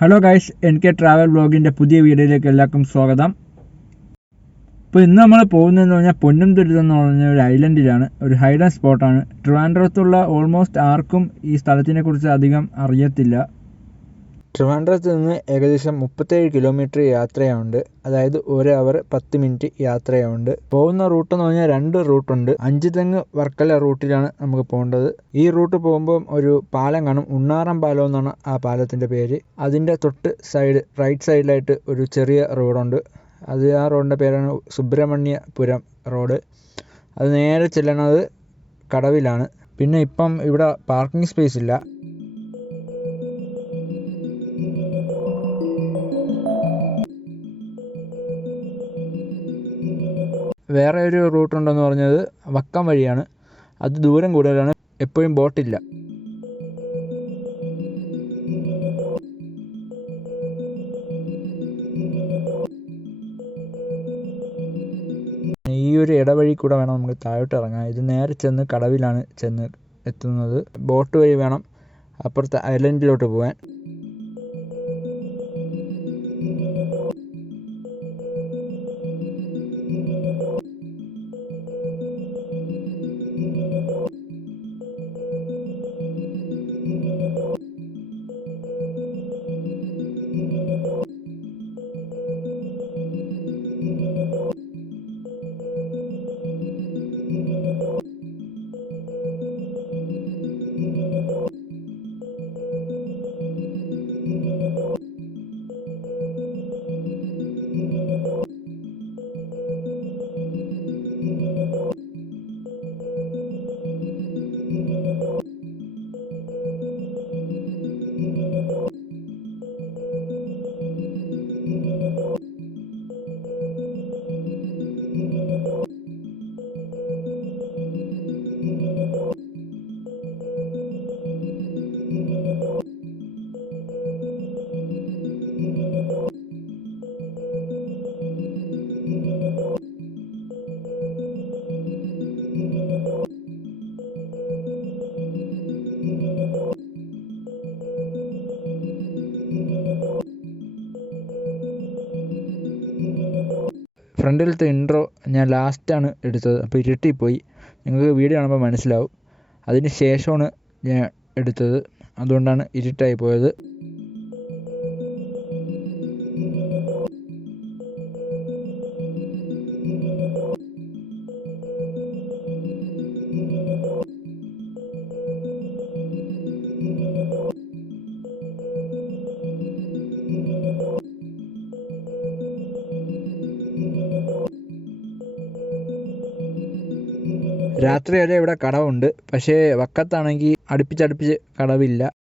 Hello guys, എനിക്ക് travel വ്ളോഗിൻ്റെ പുതിയ വീഡിയോയിലേക്ക് എല്ലാവർക്കും സ്വാഗതം. ഇപ്പോൾ ഇന്ന് നമ്മൾ പോകുന്നതെന്ന് പറഞ്ഞാൽ പൊന്നുംതുരുത്ത് എന്ന് പറഞ്ഞ ഒരു ഐലൻഡിലാണ്. ഒരു ഹൈഡൻ സ്പോട്ടാണ്. ട്രിവാൻഡ്രത്തുള്ള ഓൾമോസ്റ്റ് ആർക്കും ഈ സ്ഥലത്തിനെ കുറിച്ച് അധികം അറിയത്തില്ല. ട്രിവാൻഡ്രത്ത് നിന്ന് ഏകദേശം 37 കിലോമീറ്റർ യാത്രയുണ്ട്. അതായത് 1 അവർ 10 മിനിറ്റ് യാത്രയുണ്ട്. പോകുന്ന റൂട്ട് എന്ന് പറഞ്ഞാൽ 2 റൂട്ടുണ്ട്. അഞ്ചുതെങ്ങ് വർക്കല റൂട്ടിലാണ് നമുക്ക് പോകേണ്ടത്. ഈ റൂട്ട് പോകുമ്പോൾ ഒരു പാലം കാണും. ഉണ്ണാറം പാലം എന്നാണ് ആ പാലത്തിൻ്റെ പേര്. അതിൻ്റെ തൊട്ട് സൈഡ് റൈറ്റ് സൈഡിലായിട്ട് ഒരു ചെറിയ റോഡുണ്ട്. ആ റോഡിൻ്റെ പേരാണ് സുബ്രഹ്മണ്യപുരം റോഡ്. അത് നേരെ ചെല്ലണത് കടവിലാണ്. പിന്നെ ഇപ്പം ഇവിടെ പാർക്കിംഗ് സ്പേസ് ഇല്ല. വേറെ ഒരു റൂട്ടുണ്ടെന്ന് പറഞ്ഞത് വക്കം വഴിയാണ്. അത് ദൂരം കൂടുതലാണ്. എപ്പോഴും ബോട്ടില്ല. ഈ ഒരു ഇടവഴി കൂടെ വേണം നമുക്ക് താഴോട്ട് ഇറങ്ങാൻ. ഇത് നേരെ ചെന്ന് കടവിലാണ് ചെന്ന് എത്തുന്നത്. ബോട്ട് വഴി വേണം അപ്പുറത്തെ ഐലൻഡിലോട്ട് പോകാൻ. ഫ്രണ്ടിലത്തെ ഇൻട്രോ ഞാൻ ലാസ്റ്റാണ് എടുത്തത്. അപ്പോൾ ഇരുട്ടിപ്പോയി. നിങ്ങൾക്ക് വീഡിയോ കാണുമ്പോൾ മനസ്സിലാവും. അതിന് ശേഷമാണ് ഞാൻ എടുത്തത്. അതുകൊണ്ടാണ് ഇരുട്ടായി പോയത്. രാത്രി വരെ ഇവിടെ കടവുണ്ട്. പക്ഷേ വക്കത്താണെങ്കിൽ അടുപ്പിച്ചടുപ്പിച്ച് കടവില്ല.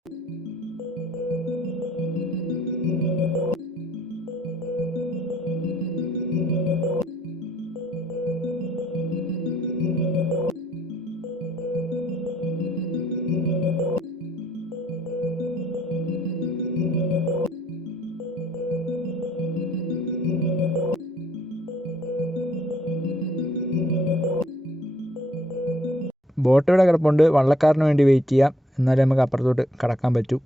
ബോട്ട് ഇവിടെ കിടപ്പുണ്ട്. വള്ളക്കാരന് വേണ്ടി വെയിറ്റ് ചെയ്യാം. എന്നാലേ നമുക്ക് അപ്പുറത്തോട്ട് കടക്കാൻ പറ്റൂ.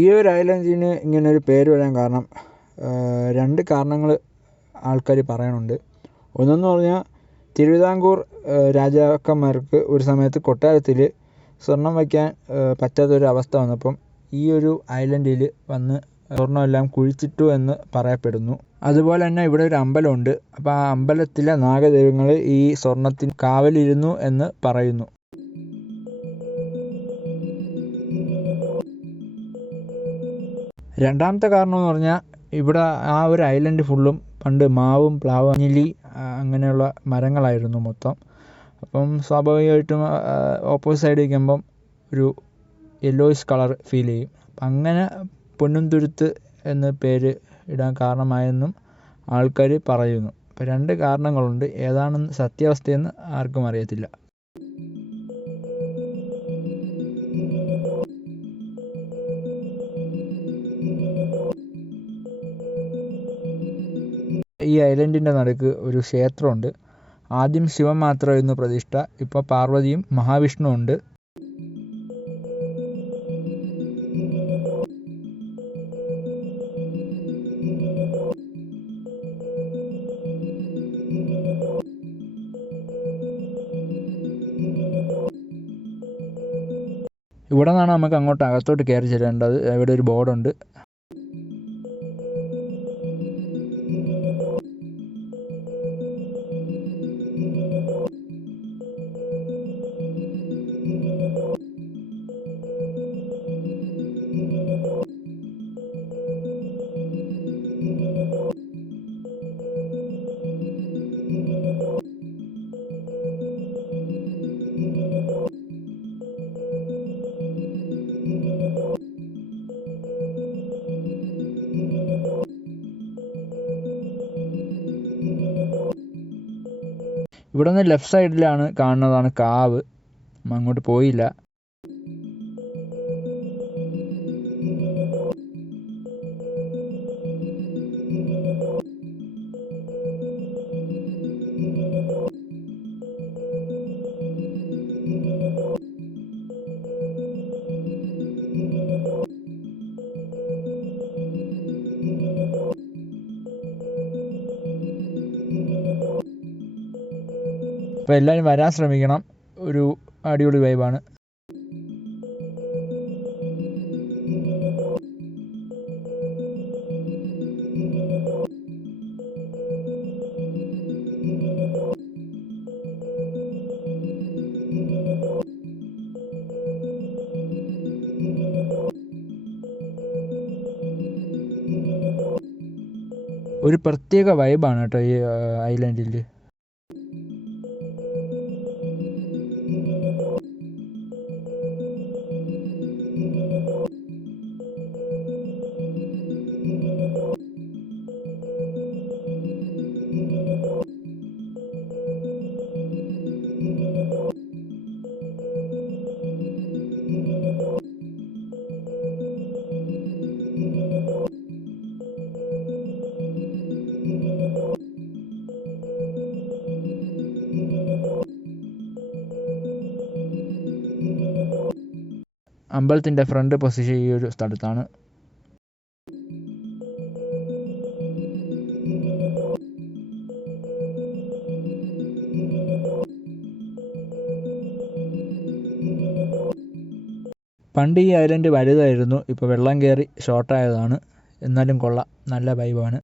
ഈ ഒരു ഐലൻഡിന് ഇങ്ങനൊരു പേര് വരാൻ കാരണം 2 കാരണങ്ങൾ ആൾക്കാർ പറയുന്നുണ്ട്. ഒന്നെന്ന് പറഞ്ഞാൽ തിരുവിതാംകൂർ രാജാക്കന്മാർക്ക് ഒരു സമയത്ത് കൊട്ടാരത്തിൽ സ്വർണം വയ്ക്കാൻ പറ്റാത്തൊരു അവസ്ഥ വന്നപ്പം ഈ ഒരു ഐലൻഡിൽ വന്ന് സ്വർണ്ണമെല്ലാം കുഴിച്ചിട്ടു എന്ന് പറയപ്പെടുന്നു. അതുപോലെ തന്നെ ഇവിടെ ഒരു അമ്പലമുണ്ട്. അപ്പോൾ ആ അമ്പലത്തിലെ നാഗദൈവങ്ങൾ ഈ സ്വർണത്തിന് കാവലിരുന്നു എന്ന് പറയുന്നു. രണ്ടാമത്തെ കാരണം എന്ന് പറഞ്ഞാൽ ഇവിടെ ആ ഒരു ഐലൻഡ് ഫുള്ളും പണ്ട് മാവും പ്ലാവും അഞ്ഞിലി അങ്ങനെയുള്ള മരങ്ങളായിരുന്നു മൊത്തം. അപ്പം സ്വാഭാവികമായിട്ടും ഓപ്പോസിറ്റ് സൈഡ് നിൽക്കുമ്പം ഒരു യെല്ലോയിഷ് കളർ ഫീൽ ചെയ്യും. അപ്പം അങ്ങനെ പൊന്നുംതുരുത്ത് എന്ന് പേര് ഇടാൻ കാരണമായെന്നും ആൾക്കാർ പറയുന്നു. അപ്പോൾ 2 കാരണങ്ങളുണ്ട്. ഏതാണെന്ന് സത്യാവസ്ഥയെന്ന് ആർക്കും അറിയത്തില്ല. ഈ ഐലൻഡിൻ്റെ നടുക്ക് ഒരു ക്ഷേത്രമുണ്ട്. ആദ്യം ശിവൻ മാത്രമായിരുന്നു പ്രതിഷ്ഠ. ഇപ്പോൾ പാർവതിയും മഹാവിഷ്ണുവും ഉണ്ട്. ഇവിടെ നിന്നാണ് നമുക്ക് അങ്ങോട്ട് അകത്തോട്ട് കയറി ചെല്ലേണ്ടത്. ഇവിടെ ഒരു ബോർഡുണ്ട്. ഇവിടെ നിന്ന് ലെഫ്റ്റ് സൈഡിലാണ് കാണുന്നതാണ് കാവ്. അങ്ങോട്ട് പോയില്ല. അപ്പോൾ എല്ലാവരും വരാൻ ശ്രമിക്കണം. ഒരു അടിപൊളി വൈബാണ്. ഒരു പ്രത്യേക വൈബാണ് കേട്ടോ ഈ ഐലൻഡിൽ. അമ്പലത്തിൻ്റെ ഫ്രണ്ട് പൊസിഷൻ ഈ ഒരു സ്ഥലത്താണ്. പണ്ട് ഈ ഐലൻഡ് വലുതായിരുന്നു. ഇപ്പോൾ വെള്ളം കയറി ഷോർട്ടായതാണ്. എന്നാലും കൊള്ളാം, നല്ല വൈബാണ്.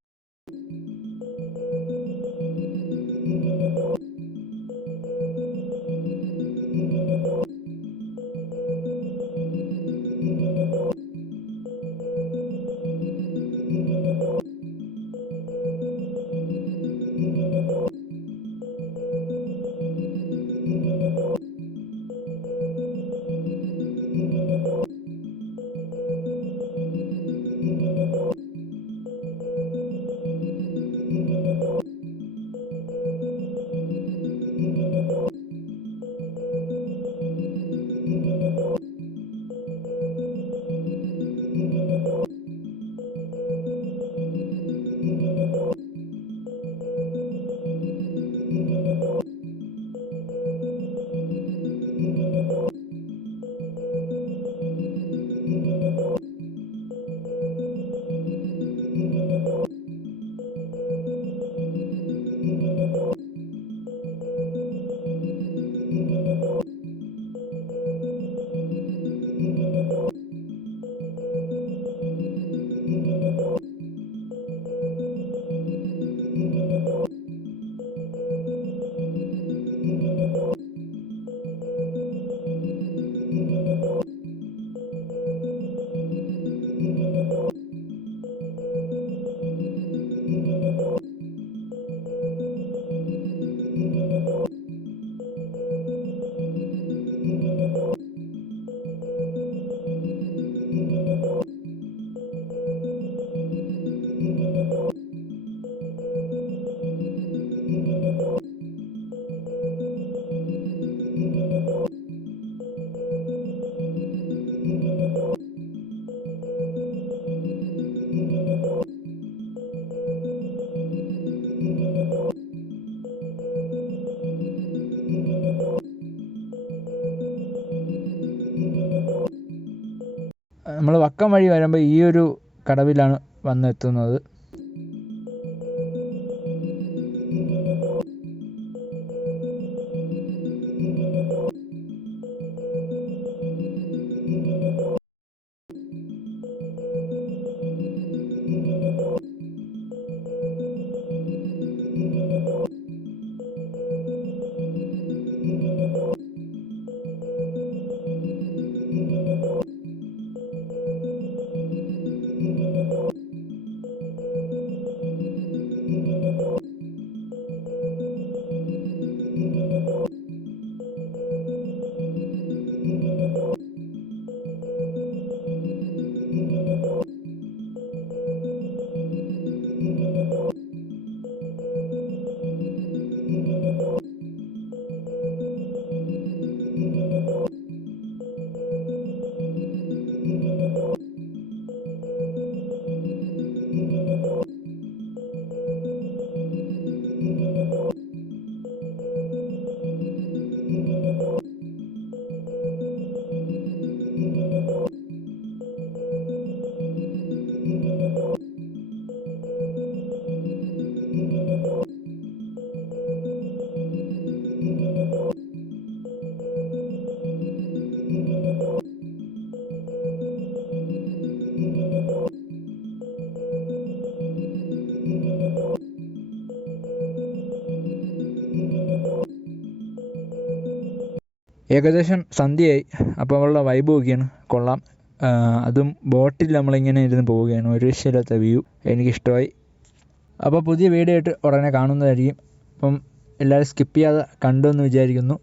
നമ്മൾ വക്കം വഴി വരുമ്പോൾ ഈ ഒരു കടവിലാണ് വന്നെത്തുന്നത്. ഏകദേശം സന്ധ്യയായി. അപ്പോൾ അവളുടെ വൈബ് നോക്കിയാണ്, കൊള്ളാം. അതും ബോട്ടിൽ നമ്മളിങ്ങനെ ഇരുന്ന് പോവുകയാണ്. ഒരു രക്ഷയില്ലാത്ത വ്യൂ, എനിക്കിഷ്ടമായി. അപ്പോൾ പുതിയ വീഡിയോ ആയിട്ട് ഉടനെ കാണുന്നതായിരിക്കും. അപ്പം എല്ലാവരും സ്കിപ്പ് ചെയ്യാതെ കണ്ടു എന്ന് വിചാരിക്കുന്നു.